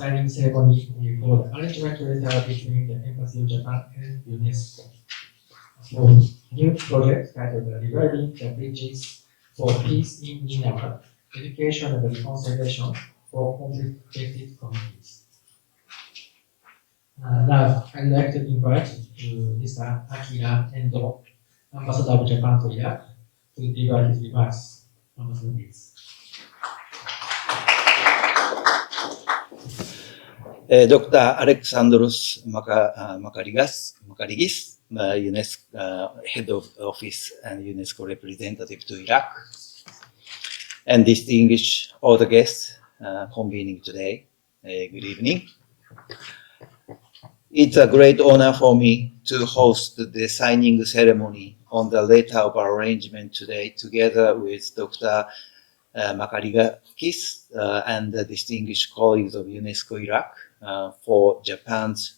signing ceremony for the arrangement letter between the Embassy of Japan and UNESCO for new project titled Reviving the Bridges for Peace in Ninawa, Education and Reconciliation for Conflict-Affected Communities. Now, I'd like to invite Mr. Akira Endo, Ambassador of Japan to Iraq, to deliver his remarks. Ambassador, please. Dr. Alexandros Makarigis, UNESCO Head of Office and UNESCO Representative to Iraq, and distinguished all the guests convening today. Good evening. It's a great honor for me to host the signing ceremony on the letter of arrangement today, together with Dr. Makarigis and the distinguished colleagues of UNESCO Iraq for Japan's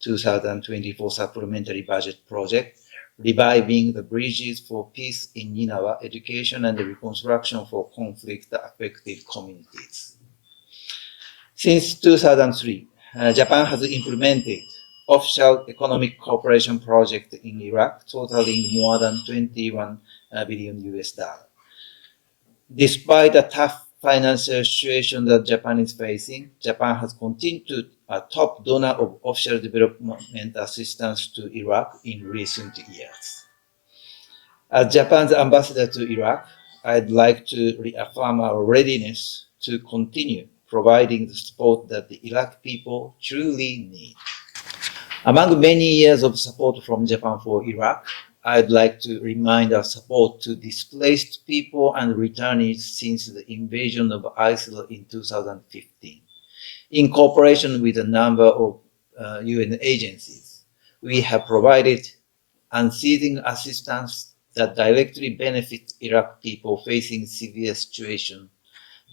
2024 supplementary budget project, Reviving the Bridges for Peace in Ninawa, Education and Reconstruction for Conflict-Affected Communities. Since 2003, Japan has implemented official economic cooperation project in Iraq, totaling more than 21 billion US dollars. Despite a tough financial situation that Japan is facing, Japan has continued to be a top donor of official development assistance to Iraq in recent years. As Japan's ambassador to Iraq, I'd like to reaffirm our readiness to continue providing the support that the Iraq people truly need. Among many years of support from Japan for Iraq, I'd like to remind our support to displaced people and returnees since the invasion of ISIL in 2015. In cooperation with a number of UN agencies, we have provided unceasing assistance that directly benefits Iraq people facing severe situations,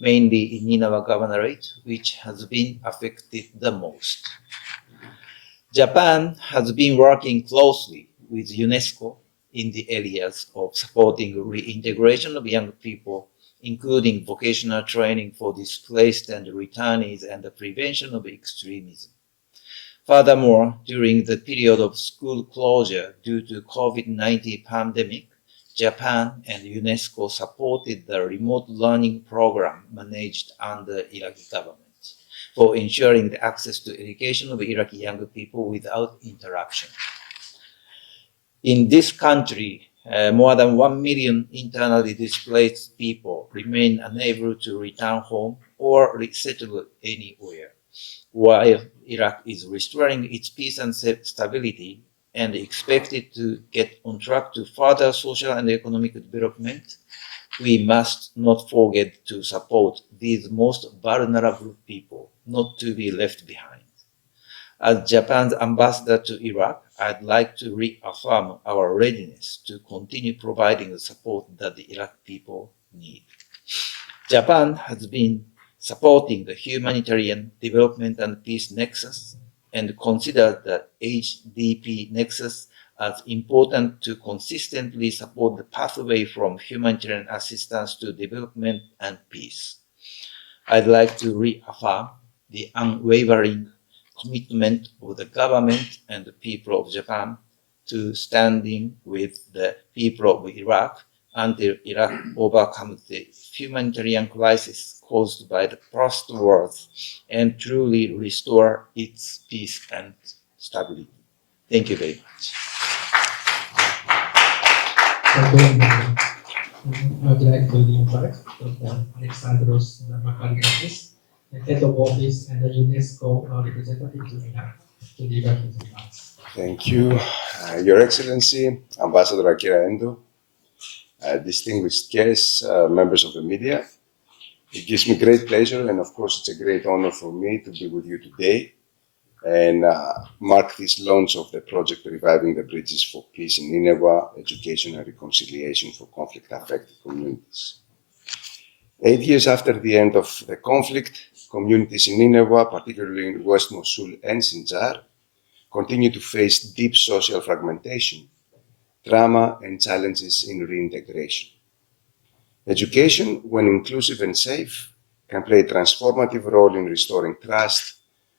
mainly in Ninawa Governorate, which has been affected the most. Japan has been working closely with UNESCO in the areas of supporting reintegration of young people, including vocational training for displaced and returnees and the prevention of extremism. Furthermore, during the period of school closure due to COVID-19 pandemic, Japan and UNESCO supported the remote learning program managed under Iraqi government for ensuring the access to education of Iraqi young people without interruption. In this country, more than 1 million internally displaced people remain unable to return home or resettle anywhere, while Iraq is restoring its peace and stability and expected to get on track to further social and economic development. We must not forget to support these most vulnerable people, not to be left behind. As Japan's ambassador to Iraq, I'd like to reaffirm our readiness to continue providing the support that the Iraq people need. Japan has been supporting the humanitarian development and peace nexus and considers the HDP nexus as important to consistently support the pathway from humanitarian assistance to development and peace. I'd like to reaffirm the unwavering commitment of the government and the people of Japan to standing with the people of Iraq until Iraq overcomes the humanitarian crisis caused by the post-wars and truly restore its peace and stability. Thank you very much. I'd like to invite Dr. Alexandros Makarigis, the Head of Office and the UNESCO Representative to Iraq, to deliver his remarks. Thank you, Your Excellency, Ambassador Akira Endo, distinguished guests, members of the media. It gives me great pleasure, and of course it's a great honor for me to be with you today and mark this launch of the project Reviving the Bridges for Peace in Ninawa, Education and Reconciliation for Conflict-Affected Communities. 8 years after the end of the conflict, communities in Ninawa, particularly in West Mosul and Sinjar, continue to face deep social fragmentation, trauma and challenges in reintegration. Education, when inclusive and safe, can play a transformative role in restoring trust,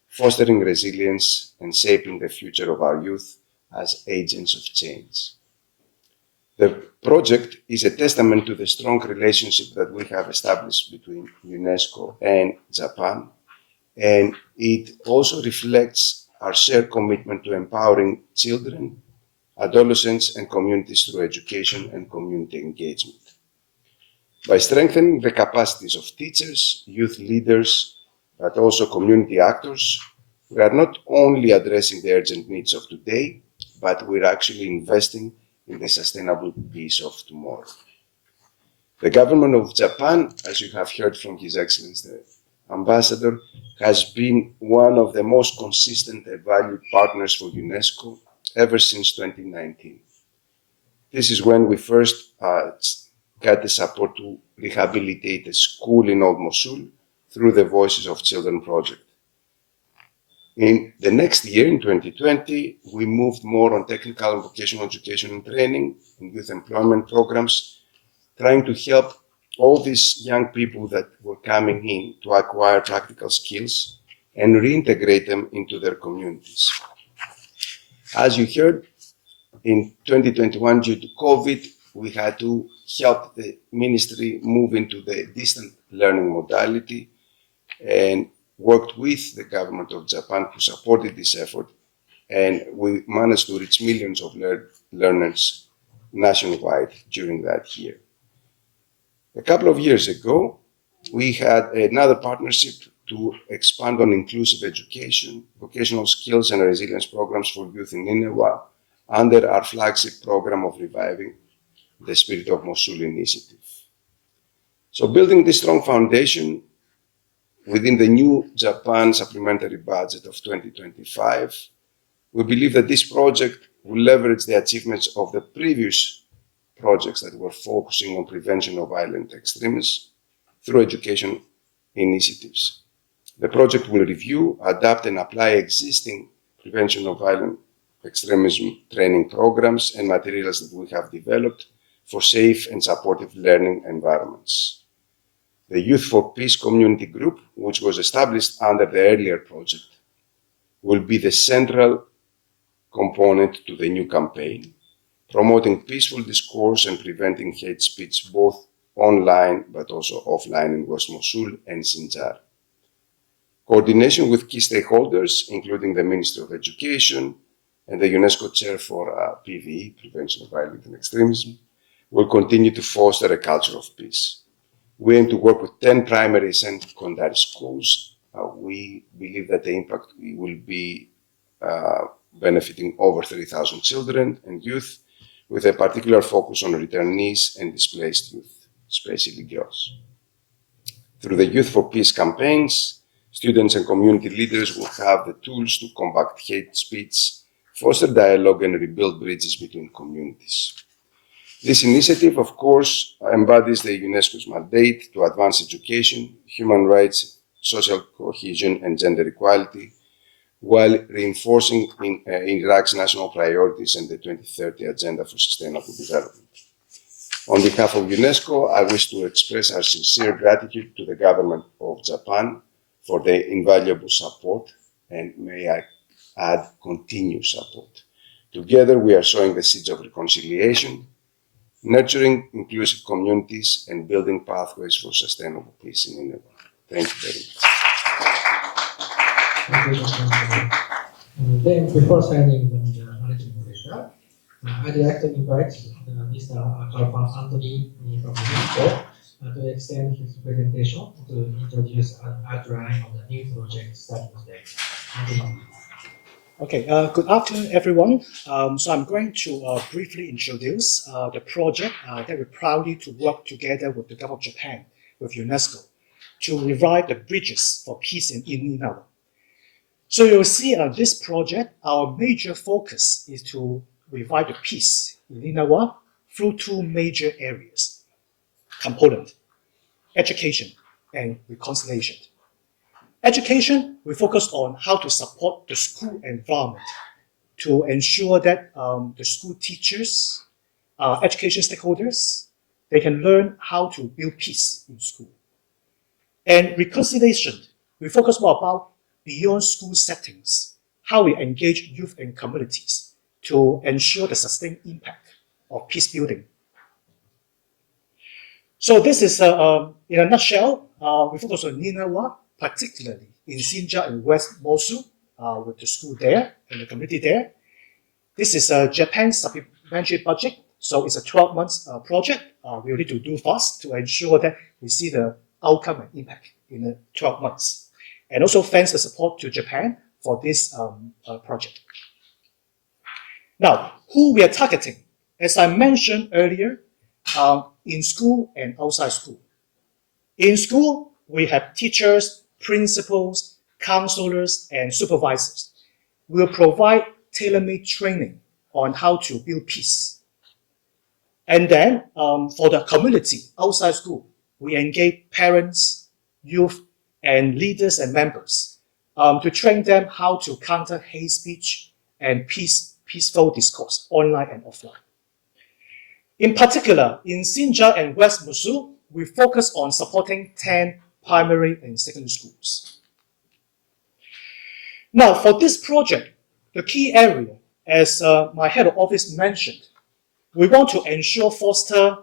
fostering resilience, and shaping the future of our youth as agents of change. The project is a testament to the strong relationship that we have established between UNESCO and Japan, and it also reflects our shared commitment to empowering children, adolescents, and communities through education and community engagement. By strengthening the capacities of teachers, youth leaders, but also community actors, we are not only addressing the urgent needs of today, but we're actually investing in the sustainable peace of tomorrow. The government of Japan, as you have heard from His Excellency the Ambassador, has been one of the most consistent and valued partners for UNESCO ever since 2019. This is when we first got the support to rehabilitate a school in Old Mosul through the Voices of Children project. In the next year, in 2020, we moved more on technical and vocational education and training and youth employment programs, trying to help all these young people that were coming in to acquire practical skills and reintegrate them into their communities. As you heard, in 2021, due to COVID, we had to help the ministry move into the distant learning modality and worked with the government of Japan who supported this effort, and we managed to reach millions of learners nationwide during that year. A couple of years ago, we had another partnership to expand on inclusive education, vocational skills, and resilience programs for youth in Ninive under our flagship program of Reviving the Spirit of Mosul initiative. So building this strong foundation within the new Japan supplementary budget of 2025, we believe that this project will leverage the achievements of the previous projects that were focusing on prevention of violent extremism through education initiatives. The project will review, adapt, and apply existing prevention of violent extremism training programs and materials that we have developed for safe and supportive learning environments. The Youth for Peace Community Group, which was established under the earlier project, will be the central component to the new campaign, promoting peaceful discourse and preventing hate speech both online but also offline in West Mosul and Sinjar. Coordination with key stakeholders, including the Ministry of Education and the UNESCO Chair for PVE, Prevention of Violence and Extremism, will continue to foster a culture of peace. We aim to work with 10 primary and secondary schools. We believe that the impact will be benefiting over 3,000 children and youth, with a particular focus on returnees and displaced youth, especially girls. Through the Youth for Peace campaigns, students and community leaders will have the tools to combat hate speech, foster dialogue, and rebuild bridges between communities. This initiative, of course, embodies the UNESCO's mandate to advance education, human rights, social cohesion, and gender equality, while reinforcing Iraq's national priorities and the 2030 Agenda for Sustainable Development. On behalf of UNESCO, I wish to express our sincere gratitude to the government of Japan for their invaluable support, and may I add, continued support. Together, we are sowing the seeds of reconciliation, nurturing inclusive communities, and building pathways for sustainable peace in India. Thank you very much. Thank you, Dr. Ambassador. Then, before signing the management letter, I'd like to invite Mr. Kalpan Anthony from UNESCO to extend his presentation to introduce an outline of the new project starting today. Anthony. Okay, good afternoon, everyone. So I'm going to briefly introduce the project that we're proudly to work together with the government of Japan, with UNESCO, to revive the bridges for peace in Ninive. So you'll see this project, our major focus is to revive the peace in Ninive through two major areas: component, education, and reconciliation. Education, we focus on how to support the school environment to ensure that the school teachers, education stakeholders, they can learn how to build peace in school. And reconciliation, we focus more about beyond school settings, how we engage youth and communities to ensure the sustained impact of peace building. So this is, in a nutshell, we focus on Niniwa, particularly in Xinjiang and West Mosul, with the school there and the community there. This is Japan's supplementary budget, so it's a 12-month project. We need to do fast to ensure that we see the outcome and impact in the 12 months. And also thanks the support to Japan for this project. Now, who we are targeting? As I mentioned earlier, in school and outside school. In school, we have teachers, principals, counselors, and supervisors. We'll provide tailor-made training on how to build peace. And then for the community outside school, we engage parents, youth, and leaders and members to train them how to counter hate speech and peaceful discourse, online and offline. In particular, in Xinjiang and West Mosul, we focus on supporting 10 primary and secondary schools. Now, for this project, the key area, as my head of office mentioned, we want to ensure foster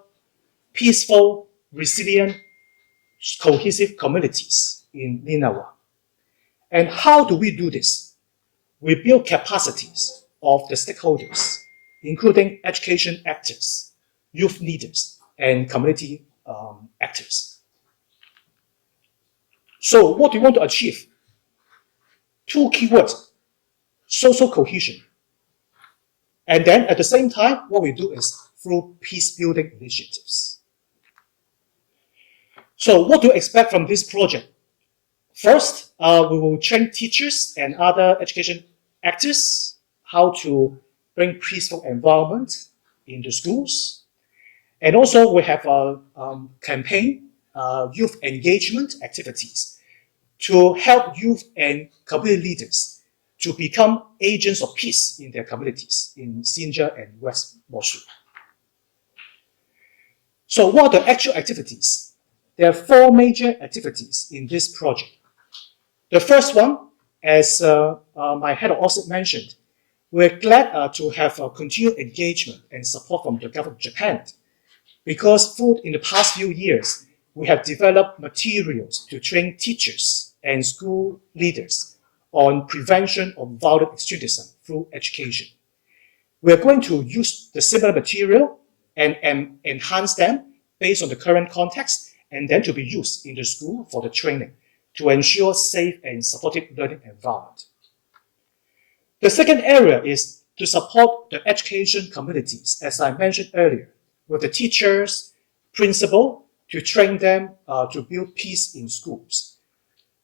peaceful, resilient, cohesive communities in Niniwa. And how do we do this? We build capacities of the stakeholders, including education actors, youth leaders, and community actors. So what do we want to achieve? Two keywords: social cohesion. And then at the same time, what we do is through peace-building initiatives. So what do you expect from this project? First, we will train teachers and other education actors how to bring peaceful environment in the schools. And also we have a campaign, youth engagement activities to help youth and community leaders to become agents of peace in their communities in Xinjiang and West Mosul. So what are the actual activities? There are 4 major activities in this project. The first one, as my head of office mentioned, we're glad to have a continued engagement and support from the government of Japan, because in the past few years, we have developed materials to train teachers and school leaders on prevention of violent extremism through education. We're going to use the similar material and enhance them based on the current context, and then to be used in the school for the training to ensure safe and supportive learning environment. The second area is to support the education communities, as I mentioned earlier, with the teachers, principal, to train them to build peace in schools.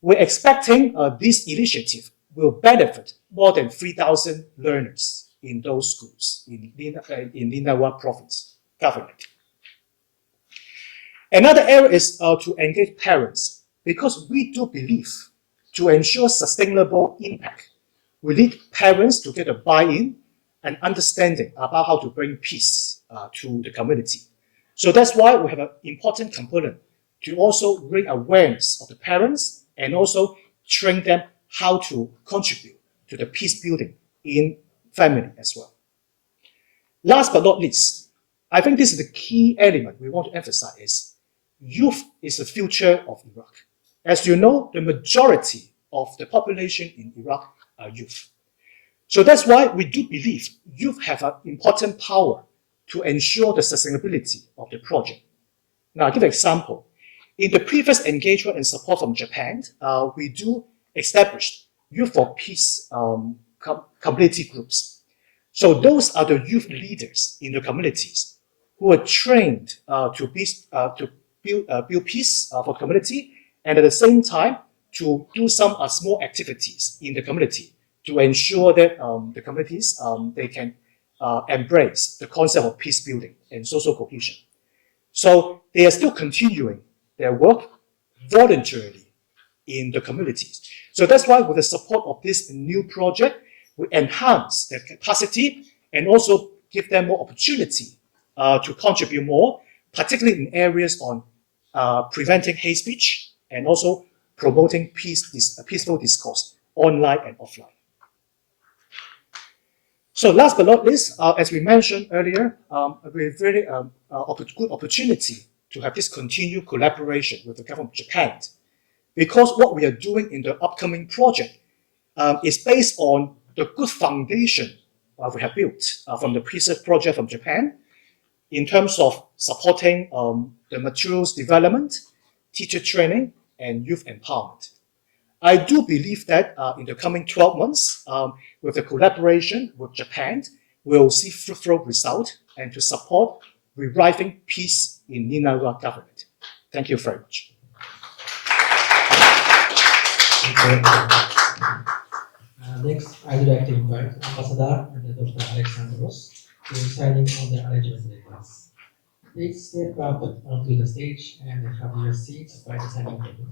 We're expecting this initiative will benefit more than 3,000 learners in those schools in Niniwa province government. Another area is to engage parents, because we do believe to ensure sustainable impact, we need parents to get a buy-in and understanding about how to bring peace to the community. So that's why we have an important component to also raise awareness of the parents and also train them how to contribute to the peace building in family as well. Last but not least, I think this is the key element we want to emphasize is youth is the future of Iraq. As you know, the majority of the population in Iraq are youth. So that's why we do believe youth have an important power to ensure the sustainability of the project. Now, I'll give an example. In the previous engagement and support from Japan, we do establish Youth for Peace community groups. So those are the youth leaders in the communities who are trained to build peace for the community, and at the same time to do some small activities in the community to ensure that the communities they can embrace the concept of peace building and social cohesion. So they are still continuing their work voluntarily in the communities. So that's why with the support of this new project, we enhance their capacity and also give them more opportunity to contribute more, particularly in areas on preventing hate speech and also promoting peaceful discourse online and offline. So last but not least, as we mentioned earlier, a very good opportunity to have this continued collaboration with the government of Japan, because what we are doing in the upcoming project is based on the good foundation we have built from the previous project from Japan in terms of supporting the materials development, teacher training, and youth empowerment. I do believe that in the coming 12 months, with the collaboration with Japan, we'll see fruitful results and to support reviving peace in Ninawa government. Thank you very much. Next, I would like to invite Ambassador and Dr. Alexandros to sign in on the arrangement letters. Please step up onto the stage and have your seats by the signing table.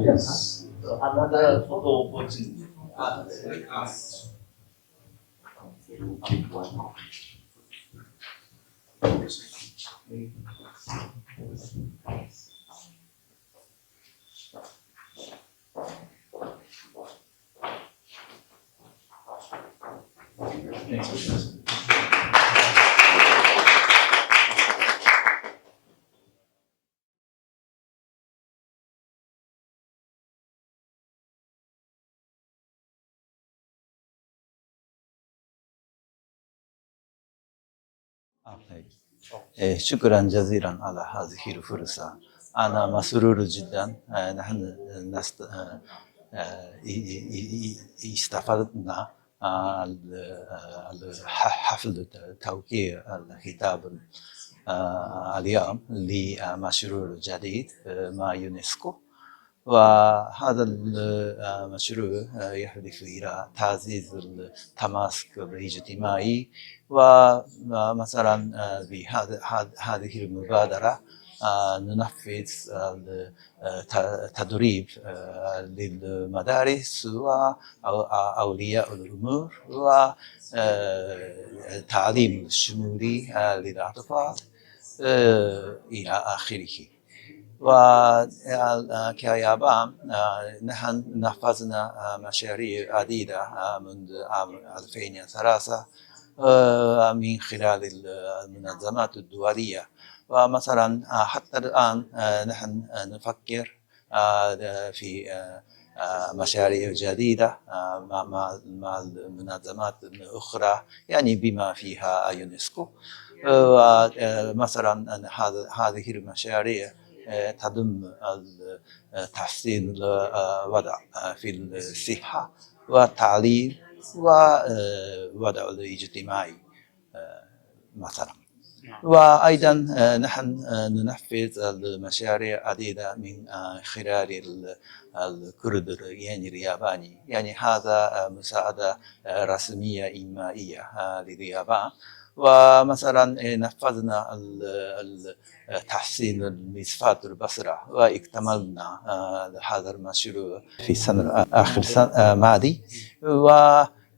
Yes. Another photo opportunity. شكرا جزيلا على هذه الفرصة. أنا مسرور جدا. نحن استفدنا حفل توقيع الكتاب اليوم لمشروع جديد مع يونسكو، وهذا المشروع يهدف إلى تعزيز التماسك الاجتماعي. ومثلا بهذه المبادرة ننفذ تدريب للمدارس وأولياء الأمور وتعليم الشمولي للأطفال إلى آخره. وكيابان نحن نفذنا مشاريع عديدة منذ عام 2003 من خلال المنظمات الدولية. ومثلا حتى الآن نحن نفكر في مشاريع جديدة مع المنظمات الأخرى، يعني بما فيها يونسكو. مثلا هذه المشاريع تضم تحسين الوضع في الصحة والتعليم والوضع الاجتماعي مثلا. وأيضا نحن ننفذ المشاريع عديدة من خلال الكوريدور يعني الياباني، يعني هذا مساعدة رسمية إنمائية لليابان. ومثلا نفذنا تحسين المسافات البصرة واكتملنا هذا المشروع في آخر السنة الماضي.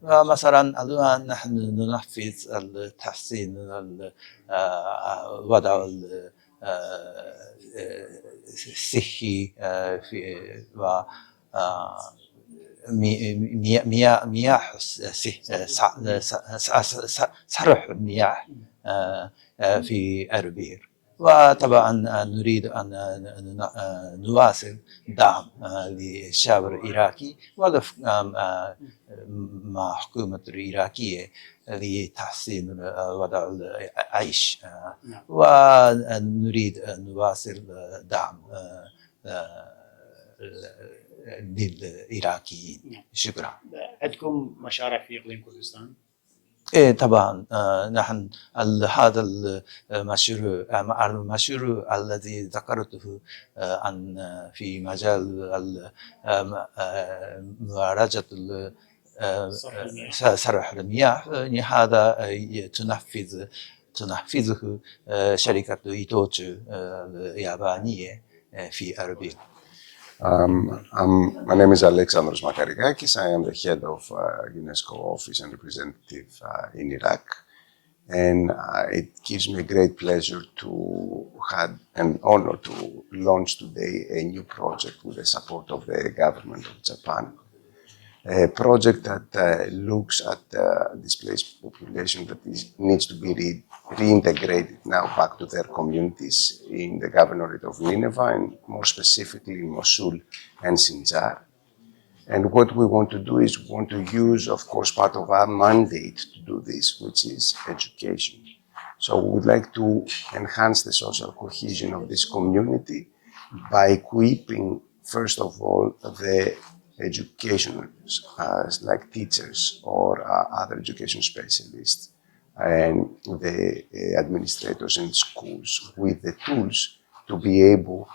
ومثلا الآن نحن ننفذ التحسين الوضع الصحي في مياه صرف المياه في أربيل. وطبعا نريد أن نواصل دعم للشعب العراقي مع حكومة العراقية لتحسين وضع العيش، ونريد أن نواصل دعم للعراقيين. شكرا. عندكم مشاريع في إقليم كردستان؟ إيه طبعا. نحن هذا المشروع الذي ذكرته عن في مجال معالجة صرف المياه، هذا تنفذه شركة إيتوتشو اليابانية في أربيل. My name is Alexandros Makarikakis. I am the head of UNESCO office and representative in Iraq. And it gives me great pleasure to have an honor to launch today a new project with the support of the government of Japan. A project that looks at displaced population that needs to be reintegrated now back to their communities in the governorate of Nineveh, and more specifically in Mosul and Sinjar. And what we want to do is we want to use, of course, part of our mandate to do this, which is education. So we would like to enhance the social cohesion of this community by equipping, first of all, the educationers, like teachers or other education specialists, and the administrators in schools with the tools to be able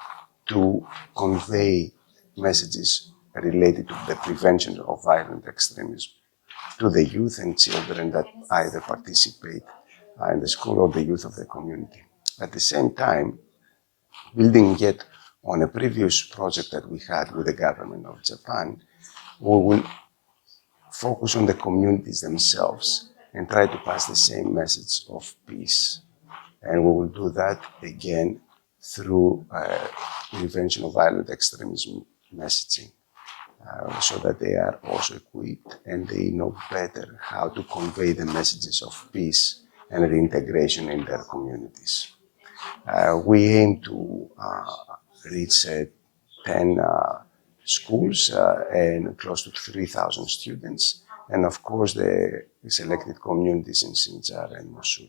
to convey messages related to the prevention of violent extremism to the youth and children that either participate in the school or the youth of the community. At the same time, building yet on a previous project that we had with the government of Japan, we will focus on the communities themselves and try to pass the same message of peace. And we will do that again through prevention of violent extremism messaging, so that they are also equipped and they know better how to convey the messages of peace and reintegration in their communities. We aim to reach 10 schools and close to 3,000 students, and of course the selected communities in Sinjar and Mosul.